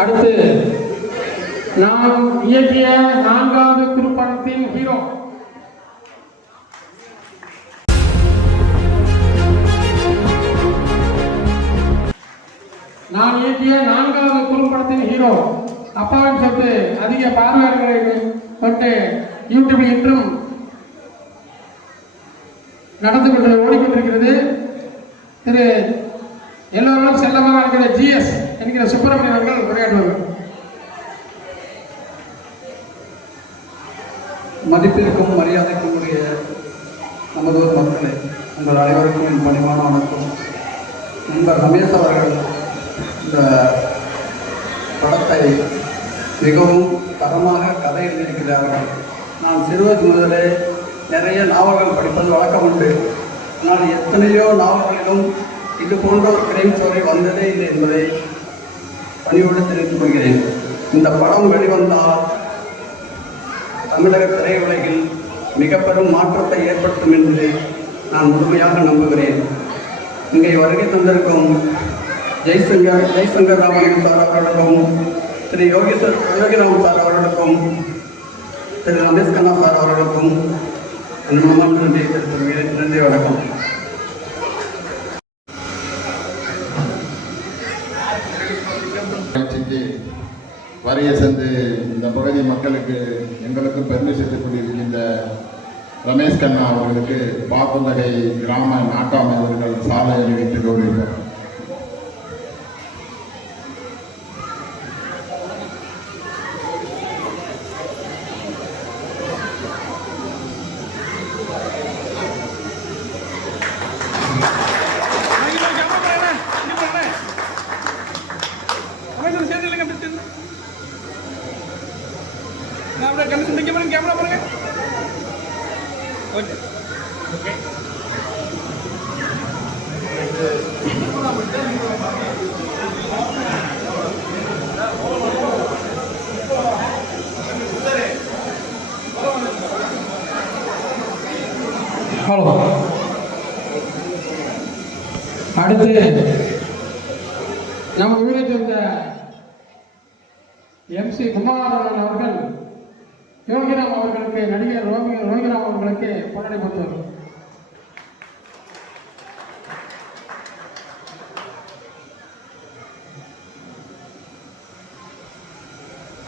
அடுத்து நான் இயக்கிய 4வது குறும்படத்தின் ஹீரோ அப்பாவின் சொத்து அதிக பார்வையாளர்களை கொண்டு யூடியூபில் இன்றும் நடந்து கொண்டு ஓடிக்கொண்டிருக்கிறது. திரு எல்லோரும் செல்லமாக இருக்கிற GS என்கிற சுப்பிரமணியன் அவர்கள் உரையாற்றுவார்கள். மதிப்பிற்கும் மரியாதைக்கும் உரிய நமது ஊர் மக்களே, உங்கள் அனைவருக்கும் என் பணிவான வணக்கம். நண்பர் ரமேஷ் அவர்கள் இந்த படத்தை மிகவும் தரமாக கதை எழுதியிருக்கிறார்கள். நான் சிறுவயது முதலே நிறைய நாவல்கள் படிப்பது வழக்கம் உண்டு. ஆனால் எத்தனையோ நாவல்களிலும் இது போன்ற ஒரு கிரைம் ஸ்டோரி வந்ததே இல்லை என்பதை பணியோடு தெரிவித்துக் கொள்கிறேன். இந்த படம் வெளிவந்தால் தமிழக திரையுலகில் மிக பெரும் மாற்றத்தை ஏற்படுத்தும் என்பதை நான் முழுமையாக நம்புகிறேன். இங்கே வருகை தந்திருக்கும் ஜெய்சங்கர் ராமலிங்கம் சார் அவர்களுக்கும், திரு யோகிராம் சார் அவர்களுக்கும், திரு ரமேஷ் கண்ணா சார் அவர்களுக்கும் என் மனமார்ந்த நன்றியை தெரிவித்துக் நன்றி. வணக்கம். வரைய சென்று இந்த பகுதி மக்களுக்கு எங்களுக்கும் பெருமை சேர்த்துக் கொண்டிருக்கின்ற ரமேஷ் கண்ணா அவர்களுக்கு பாப்புநகை கிராம நாட்டாமை அவர்கள் சாலை அணிவித்து கௌரவிப்பார். கேமரா பாருங்க. Okay okay. ஹலோ. அடுத்து நம்ம ஊரை சேர்ந்த MC குமாரன் அவர்கள் யோகிராம் அவர்களுக்கு, நடிகர் யோகிராம் அவர்களுக்கு பொன்னாடை போட்டுவார்.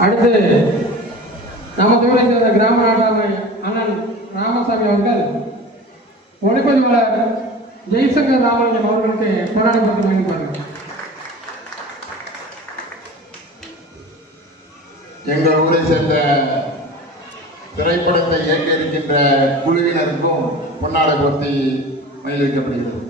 அடுத்து நமது ஊரை சேர்ந்த கிராம நாட்டாமை அண்ணன் ராமசாமி அவர்கள் ஒளிப்பதிவாளர் ஜெய்சங்கர் ராமலிங்கம் அவர்களுக்கு பொன்னாடை போட்டு வாங்கிப்பார்கள். எங்கள் ஊரை சேர்ந்த திரைப்படத்தை இயக்க இருக்கின்ற குழுவினருக்கும் பொன்னாடை போர்த்தி மகிழ்விக்கப்படுகிறது.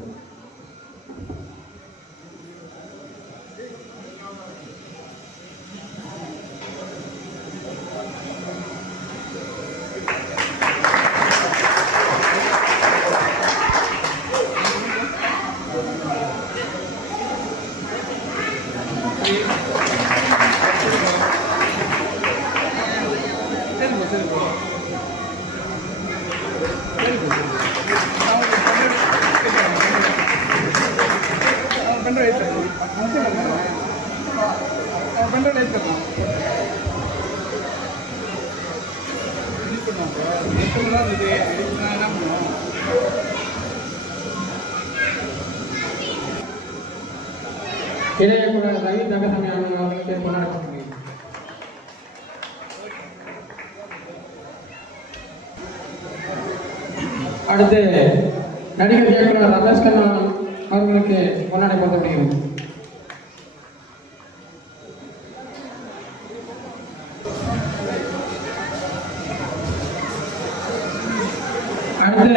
இளையகுமார் ரவி தங்கசாமி அவர்களுக்கு கொண்டாடப்படுகிறது. அடுத்து நடிகர் இயக்குனர் ரமேஷ் கண்ணா அவர்களுக்கு கொண்டாடப்படுகிறது. அடுத்து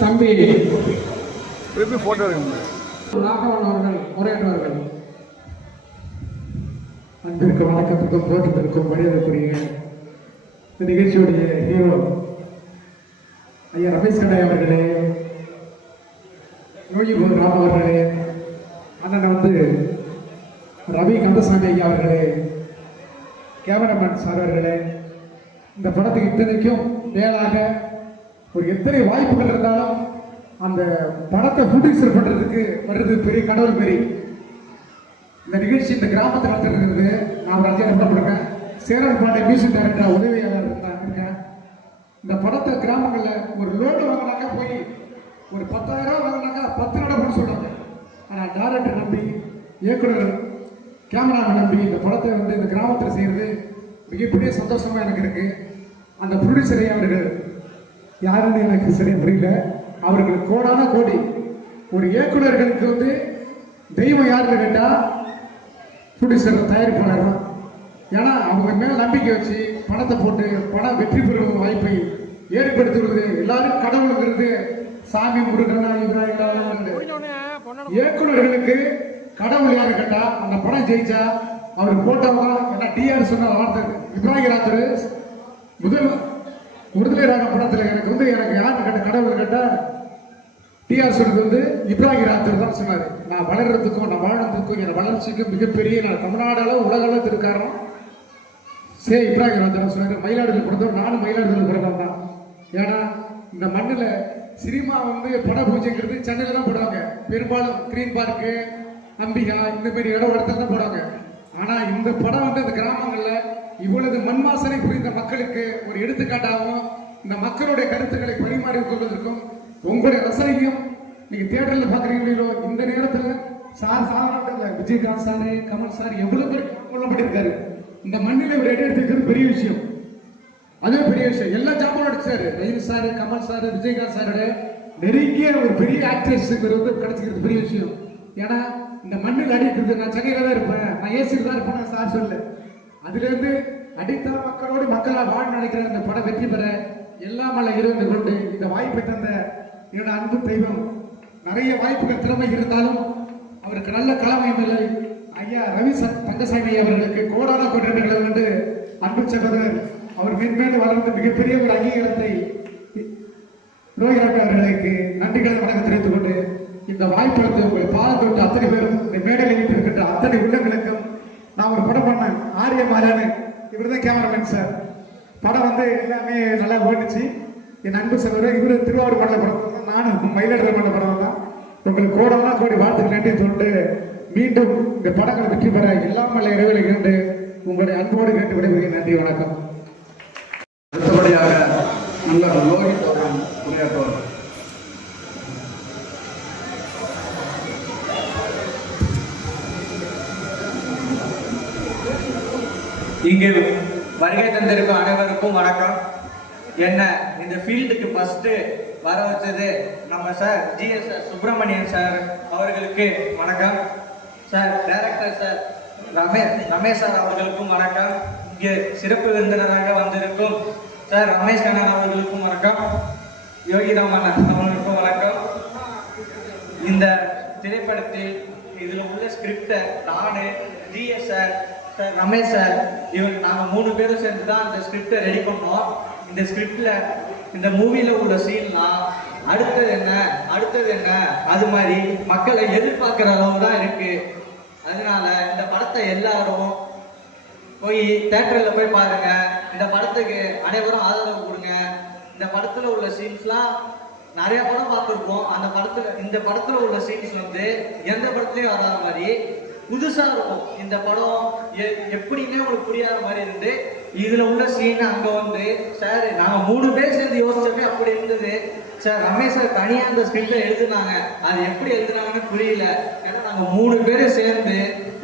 தம்பி போட்டோ ராகவன் அவர்கள் உரையாற்றுவார்கள். அன்பிற்கும் வணக்கத்திற்கும் தோற்றத்திற்கும் மரியாதைக்குரிய இந்த நிகழ்ச்சியுடைய ஹீரோ ஐயா ரமேஷ் கண்ணா அவர்களே, யோகிபூர் ராம் அவர்களே, அண்ணன் ரவி கந்தசாமி ஐயா அவர்களே, கேமராமேன் சார் அவர்களே, இந்த படத்துக்கு இத்தனைக்கும் மேலாக ஒரு எத்தனை வாய்ப்புகள் இருந்தாலும் அந்த படத்தை ப்ரொடியூசர் பண்ணுறதுக்கு வர்றது பெரிய கடவுள் மாரி. இந்த நிகழ்ச்சி இந்த கிராமத்தில் நடத்துறது நான் ஒரு அஞ்சு நம்பப்படுறேன். சேரன் பாண்டிய மியூசிக் டைரக்டர் உதவியாளர் இருக்கேன். இந்த படத்தை கிராமங்களில் ஒரு லோடு வாங்கினாக்கா போய் ஒரு 10,000 ரூபா வாங்கினாக்கா 10 நடப்புன்னு சொல்லுவாங்க. ஆனால் டைரக்டர் நம்பி, இயக்குனர், கேமராமேன் நம்பி இந்த படத்தை வந்து இந்த கிராமத்தில் செய்கிறது மிகப்பெரிய சந்தோஷமாக எனக்கு இருக்குது. அந்த ப்ரொடியூசரை அவர்கள் யாருன்னு எனக்கு சரியாக புரியல. அவர்கள் கோடான கோடி. ஒரு இயக்குநர்களுக்கு வந்து தெய்வம் யாருன்னு கேட்டால் ப்ரொடியூசர், தயாரிப்பாளர் தான். ஏன்னா அவங்க மேலே நம்பிக்கை வச்சு பணத்தை போட்டு படம் வெற்றி பெறும் வாய்ப்பை ஏற்படுத்துவது. எல்லாரும் கடவுளுங்கிறது சாமி, முருகனா, இயக்குநர்களுக்கு கடவுள் யாரு கேட்டா அந்த படம் ஜெயிச்சா அவர் போட்டவங்க. ஏன்னா டிஆர் சொன்ன வார்த்தை இப்ராஹிம் ராத்தர் முதல் விடுதலை ராக படத்தில் எனக்கு வந்து எனக்கு யாரு கேட்ட கடவுள் கேட்டா டிஆர் சொன்னது வந்து இப்ராஹிம் ராத்தர் தான் சொன்னார். நான் வளர்றதுக்கும் நான் வாழ்றதுக்கும் என் வளர்ச்சிக்கும் மிகப்பெரிய நான் தமிழ்நாடு அளவு உலக அளவுக்கு காரணம் இப்ராஹிம் ராத்தர் சொன்னார். மயிலாடுதுறை பிறந்தவர், நானும் மயிலாடுதுறை பிறந்தவன் தான். ஏன்னா இந்த மண்ணில் சினிமா வந்து பட பூஜைங்கிறது சென்னையில் தான் போடுவாங்க. பெரும்பாலும் கிரீன் பார்க்கு, அம்பிகா இந்த மாதிரி இடத்துல தான் போடுவாங்க. ஆனால் இந்த படம் வந்து இந்த கிராமங்களில் இவ்வளவு மண் வாசனை புரிந்த மக்களுக்கு ஒரு எடுத்துக்காட்டாகவும் இந்த மக்களுடைய கருத்துக்களை பரிமாறிக்கொள்வதற்கும் உங்களுடைய ரசனையும் நீங்க தியேட்டர்ல பாக்குறீங்களோ இந்த நேரத்தில் சார் சாதாரண விஜயகாந்த் சார், கமல் சார் எவ்வளவு பேர் கொல்லப்பட்டிருக்காரு. இந்த மண்ணில் ஒரு இடம் எடுத்துக்கிறது பெரிய விஷயம். அதே பெரிய விஷயம். எல்லா ஜாமான் அடிச்சாரு. ரஜினி சார், கமல் சார், விஜயகாந்த் சாரோட நெருங்கிய ஒரு பெரிய ஆக்ட்ரஸுங்கிறது வந்து கிடைச்சிக்கிறது பெரிய விஷயம். ஏன்னா இந்த மண்ணில் அடிக்கிறது நான் சென்னையில தான் இருப்பேன், நான் ஏசியில் தான் இருப்பேன் சார் சொல்லு. அதுலேருந்து அடித்தள மக்களோடு மக்களாக வாழ் நினைக்கிற இந்த படம் வெற்றி பெற எல்லாமல்ல இருந்து கொண்டு இந்த வாய்ப்பை தந்த என்னோட அன்பு தெய்வம். நிறைய வாய்ப்புகள் திறமை இருந்தாலும் அவருக்கு நல்ல கலமையும் இல்லை. ஐயா ரவி தங்கசாமி அவர்களுக்கு கோடான கொண்டிருக்கிறது வந்து அன்பு சகோதரர் அவர் மென்மேலும் வளர்ந்து மிகப்பெரிய ஒரு அங்கீகாரத்தை ரோஹிராஜ் அவர்களுக்கு நன்றிகளை வணக்கம் தெரிவித்துக் கொண்டு இந்த வாய்ப்பு உங்களை பாலத்தோடு அத்தனை பேரும் இந்த மேடையில் இருக்கின்ற அத்தனை உள்ளங்களுக்கும் நான் ஒரு படம் பண்ணேன். ஆரிய மாறானு இவர் தான் கேமராமேன் சார். படம் வந்து எல்லாமே நல்லா ஓடிச்சு. என் அன்பு சகோதரர் இவர் திருவாரூர் மண்டல படம் தான், நானும் மயிலாடுதுறை மண்டல படம் தான். உங்களுக்கு கோடம்னா கோடி வாழ்த்துக்கள் நன்றி சொல்லிட்டு மீண்டும் இந்த படங்களை வெற்றி பெற எல்லாமல்ல இறைவனை கேட்டு உங்களுடைய அன்போடு கேட்டு விடைபெறுகிறேன். நன்றி, வணக்கம். அடுத்தபடியாக நண்பர் லோகித் அவர்கள் உரையாற்றுவார். இங்கு வருகை தந்திருக்கும் அனைவருக்கும் வணக்கம். என்ன இந்த ஃபீல்டுக்கு ஃபர்ஸ்ட் வர வச்சது நம்ம சார் ஜிஎஸ் சுப்பிரமணியன் சார் அவர்களுக்கு வணக்கம். Sir director sir Ramesh sir அவர்களுக்கும் வணக்கம். இங்கு சிறப்பு விருந்தினராக வந்திருக்கும் சார் ரமேஷ் கண்ணன் அவர்களுக்கும் வணக்கம். யோகிராமன் அவர்களுக்கும் வணக்கம். இந்த திரைப்படத்தில் இதில் உள்ள ஸ்கிரிப்டை நானு, GS sir, sir Ramesh sir, இவங்க நாங்கள் 3 பேரும் சேர்ந்து தான் இந்த ஸ்கிரிப்டை ரெடி பண்ணோம். இந்த ஸ்கிரிப்டில் இந்த மூவியில் உள்ள சீன்லாம் அடுத்தது என்ன அது மாதிரி மக்களை எதிர்பார்க்குற அளவு தான் இருக்கு. அதனால இந்த படத்தை எல்லாரும் போய் தேட்டரில் போய் பாருங்க. இந்த படத்துக்கு அனைவரும் ஆதரவு கொடுங்க. இந்த படத்தில் உள்ள சீன்ஸ்லாம் நிறைய படம் பார்த்துருப்போம். இந்த படத்தில் உள்ள சீன்ஸ் வந்து எந்த படத்துலையும் வராத மாதிரி புதுசா இருக்கும். இந்த படம் எப்படின்னே உங்களுக்கு புரியாத மாதிரி இருந்து இதுல உள்ள சீன் அங்க வந்து சார் நாங்க 3 பேர் சேர்ந்து யோசிச்சோமே அப்படி இருந்தது. சார் ரமேஷ் சார் தனியா அந்த ஸ்கிரிப்டை எழுதுனாங்க. அது எப்படி எழுதுனாங்கன்னு புரியல. ஏன்னா நாங்க 3 பேரும் சேர்ந்து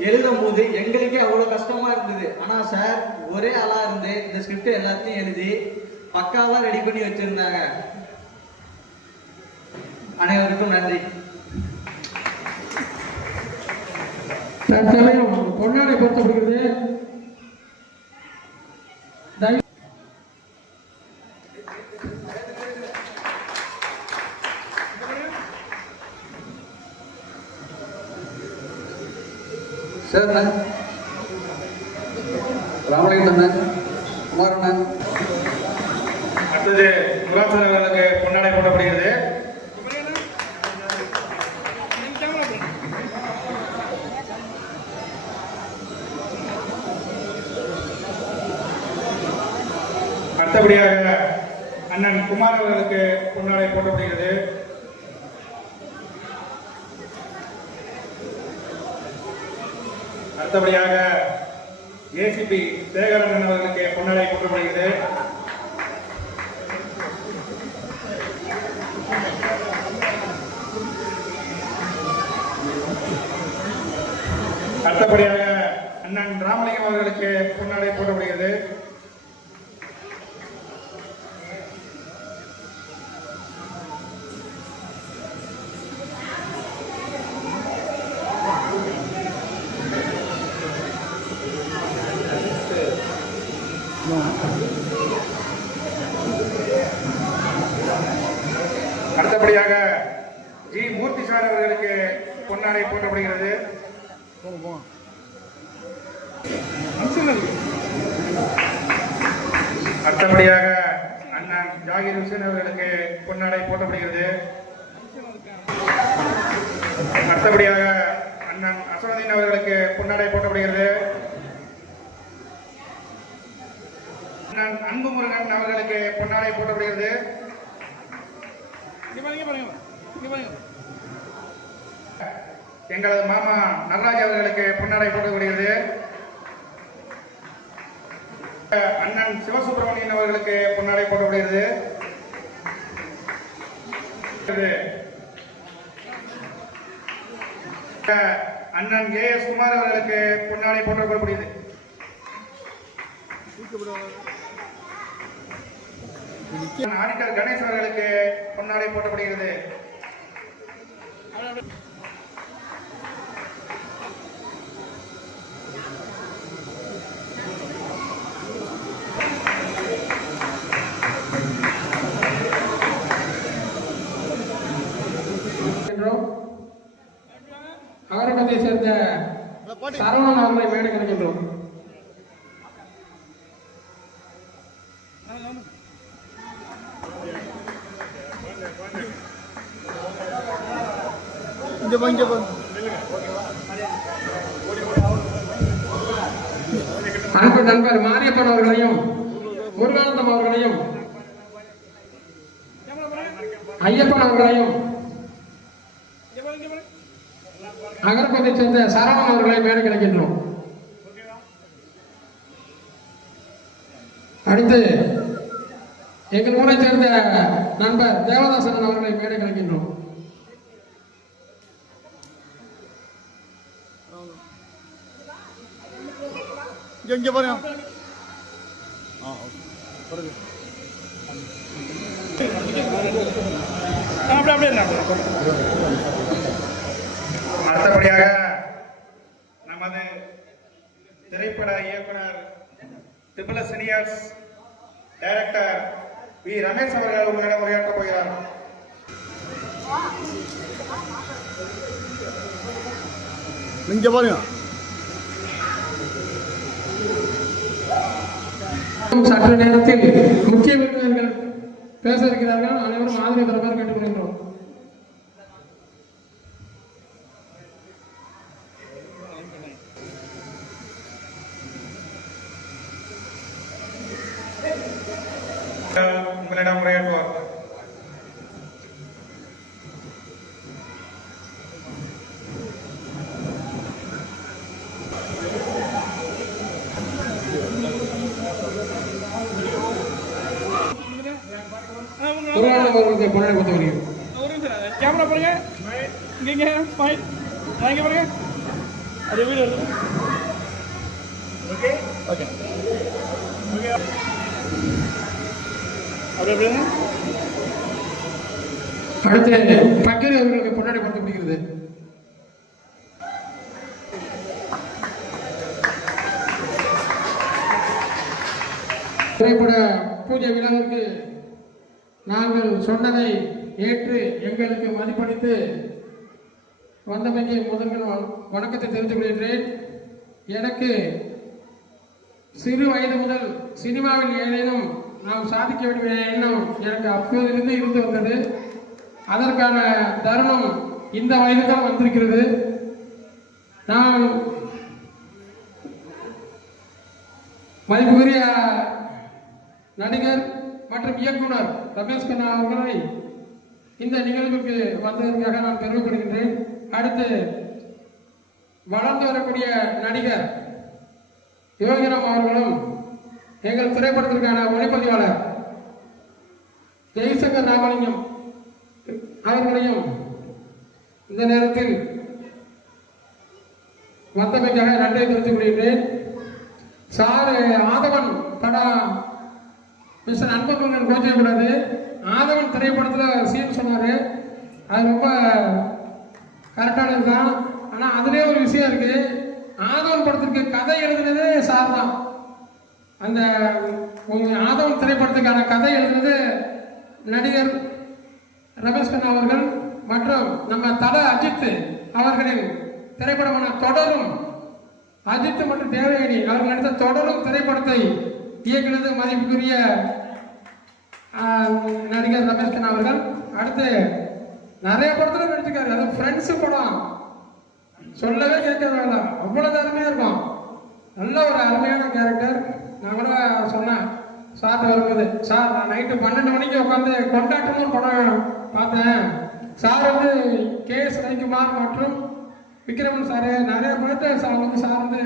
எழுதும் போது எங்களுக்கே அவ்வளவு கஷ்டமா இருந்தது. ஆனா சார் ஒரே ஆளா இருந்து இந்த ஸ்கிரிப்டை எல்லாத்தையும் எழுதி பக்காவா ரெடி பண்ணி வச்சிருந்தாங்க. அனைவருக்கும் நன்றி. தற்சமயம் பொன்னாடை பொறுத்தப்படுகிறது. சார் ராமலிங்கண்ணன், குமாரண்ணன். அடுத்தது முராத் சார் அவர்களுக்கு பொன்னாடை போடப்படுகிறது. அடுத்தபடியாக அண்ணன் குமார் அவர்களுக்கு பொன்னாடை போடப்படுகிறது. அடுத்தபடியாக ஏசிபி சேகரன் அவர்களுக்கு பொன்னாடை போற்றப்படுகிறது. அடுத்தபடியாக அண்ணன் ராமலிங்கம் அவர்களுக்கு பொன்னாடை போற்றப்படுகிறது. அடுத்தபடியாக ஜி மூர்த்தி சார் அவர்களுக்கு பொன்னாடை போற்றப்படுகிறது. அடுத்தபடியாக அண்ணன் ஜாகிர் ஹுசேன் அவர்களுக்கு பொன்னாடை போற்றப்படுகிறது. அடுத்தபடியாக அண்ணன் அசனுதீன் அவர்களுக்கு பொன்னாடை போற்றப்படுகிறது. அண்ணன் அன்புமுருகன் அவர்களுக்கு பொன்னாடை போற்றப்படுகிறது. எங்களது மாமா நடராஜ் அவர்களுக்கு பொன்னாடை போற்றப்படுகிறது. அண்ணன் சிவசுப்பிரமணியன் அவர்களுக்கு பொன்னாடை போற்றப்படுகிறது. அண்ணன் ஏஎஸ் குமார் அவர்களுக்கு பொன்னாடை போற்றப்படுகிறது. ஆடிட்டர் கணேஷ் அவர்களுக்கு பொன்னாடை போற்றப்படுகிறது. அகரகத்தை சேர்ந்த சரவணன் அவர்களை மேடை கிடைக்கின்றோம். அன்பு நண்பர் மாரியப்பன் அவர்களையும் முருகானந்தம் அவர்களையும் ஐயப்பன் அவர்களையும் அகர்பத்தை சேர்ந்த சரவணன் அவர்களை மேடை கிடைக்கின்றோம். அடுத்து எங்கள் ஊரை சேர்ந்த நண்பர் தேவதாசன் அவர்களை மேடை கிடைக்கின்றோம். அடுத்தபடியாக நமது திரைப்பட இயக்குனர் triple seniors director V Ramesh அவர்கள் உங்களிடம் உரையாற்றப் போகிறார். நீங்க பாருங்க. சற்று நேரத்தில் முக்கிய விருந்தினர்கள் பேச இருக்கிறார்கள். அனைவரும் ஆதரவு தருமாறு கேட்டுக்கொள்கின்றோம். உங்களிடம் உரையாற்றுவார். அவர்களுக்கு பொன்னாடை கொடுத்து வருகிறோம். கேமரா பாருங்க, இங்க பாயிண்ட் இங்க பாருங்க, அது வீடியோ ஓகே ஓகே அப்படியே அடுத்து பக்கீர் அவர்களுக்கு பொன்னாடை கொடுக்கப்படுகிறது. திரைப்பட பூஜை விழாவிற்கு நாங்கள் சொன்னதை ஏற்று எங்களுக்கு மதிப்பளித்து வந்தமைக்கு முதல்கள் வணக்கத்தை தெரிவித்துக் கொள்கின்றேன். எனக்கு சிறு வயது முதல் சினிமாவில் ஏதேனும் நாம் சாதிக்க வேண்டிய எண்ணம் எனக்கு அப்போதிலிருந்து இருந்து வந்தது. அதற்கான தருணம் இந்த வயதுதான் வந்திருக்கிறது. நான் மதிப்புக்குரிய நடிகர் மற்றும் இயக்குனர் ரமேஷ் கண்ணா அவர்களை இந்த நிகழ்வுக்கு வந்ததற்காக நான் பெருமைப்படுகின்றேன். அடுத்து வளர்ந்து வரக்கூடிய நடிகர் யோகிராம் அவர்களும் எங்கள் திரைப்படத்திற்கான ஒளிப்பதிவாளர் ஜெய்சங்கர் ராமலிங்கம் அவர்களையும் இந்த நேரத்தில் வந்தமைக்காக நன்றியை தெரிவித்துக் கொள்கிறேன். சார் ஆதவன் படம் மிஸ்டர் அன்புமணன் கோச்சிக்கூடாது. ஆதவன் திரைப்படத்தில் சீன் சொன்னார், அது ரொம்ப கரெக்டானது தான். ஆனால் அதுலேயே ஒரு விஷயம் இருக்குது. ஆதவன் படத்திற்கு கதை எழுதுனதே சார் தான். அந்த ஆதவன் திரைப்படத்துக்கான கதை எழுதுனது நடிகர் ரமேஷ் கண்ணா அவர்கள் மற்றும் நம்ம தல அஜித் அவர்களின் திரைப்படமான தொடரும், அஜித் மற்றும் தேவயானி அவர்கள் நடித்த தொடரும் திரைப்படத்தை இயக்குனது மதிப்புக்குரிய நடிகர் ரமேஷ் கண்ணா அவர்கள். அடுத்து நிறைய படத்துல நடிச்சிருக்காரு. அது ஃப்ரெண்ட்ஸ் படம் சொல்லவே கேட்க வேண்டாம், அவ்வளவு அருமையா இருக்கும். நல்ல ஒரு அருமையான கேரக்டர். நான் கூட சொன்னேன் சார் வரும்போது, சார் நான் நைட்டு 12 மணிக்கு உட்காந்து கொண்டாட்டம்னு ஒரு படம் பார்த்தேன். சார் வந்து KS ரவிக்குமார் மற்றும் விக்ரமன் சார் நிறைய படத்தை சார் வந்து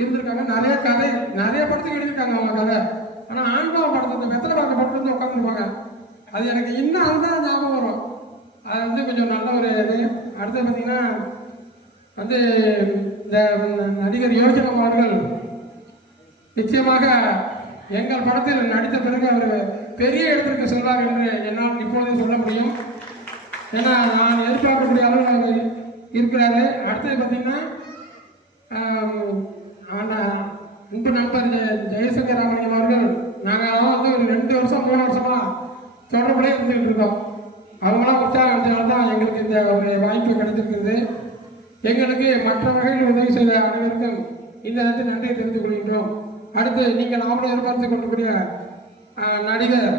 இருந்திருக்காங்க. நிறைய கதை நிறைய படத்துக்கு எழுதியிருக்காங்க அவங்க கதை. ஆனால் ஆண்பாவ படத்தை இந்த வெத்தலை பார்க்க படத்துல வந்து உட்காந்துருப்பாங்க. அது எனக்கு இன்னும் அதுதான் ஞாபகம் வரும். அது வந்து கொஞ்சம் நல்ல ஒரு இது. அடுத்து பார்த்தீங்கன்னா வந்து இந்த நடிகர் யோகிராம் அவர்கள் நிச்சயமாக எங்கள் படத்தில் நடித்த பிறகு அவர் பெரிய இடத்திற்கு செல்வார் என்று என்னால் இப்பொழுது சொல்ல முடியும். ஏன்னா நான் எதிர்பார்க்கக்கூடிய அளவில் அவர் இருக்கிறாரு. அடுத்தது பார்த்தீங்கன்னா இன்று நண்பர் ஜெயசங்கர் ராமலிங்கம் அவர்கள் நாங்கள் வந்து ஒரு 2 வருஷம் 3 வருஷமா தொடர்புலேயே இருந்துகிட்டு இருக்கோம். அவங்களாம் உற்சாகம் தான் எங்களுக்கு இந்த ஒரு வாய்ப்பு கிடைத்திருக்கிறது. எங்களுக்கு மற்ற வகையில் உதவி செய்த அனைவருக்கும் இந்த நேரத்தில் நன்றியை தெரிவித்துக் கொள்கின்றோம். அடுத்து நீங்கள் நாமளும் எதிர்பார்த்து கொண்டிருக்கூடிய நடிகர்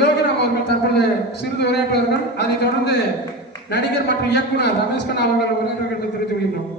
யோகிராம் அவர்கள் தற்போது சிறிது உரையாற்றுவார்கள். அதைத் தொடர்ந்து நடிகர் மற்றும் இயக்குனர் ரமேஷ் கண்ணா அவர்கள் உரையாற்றுவதை தெரிவித்துக் கொள்கின்றோம்.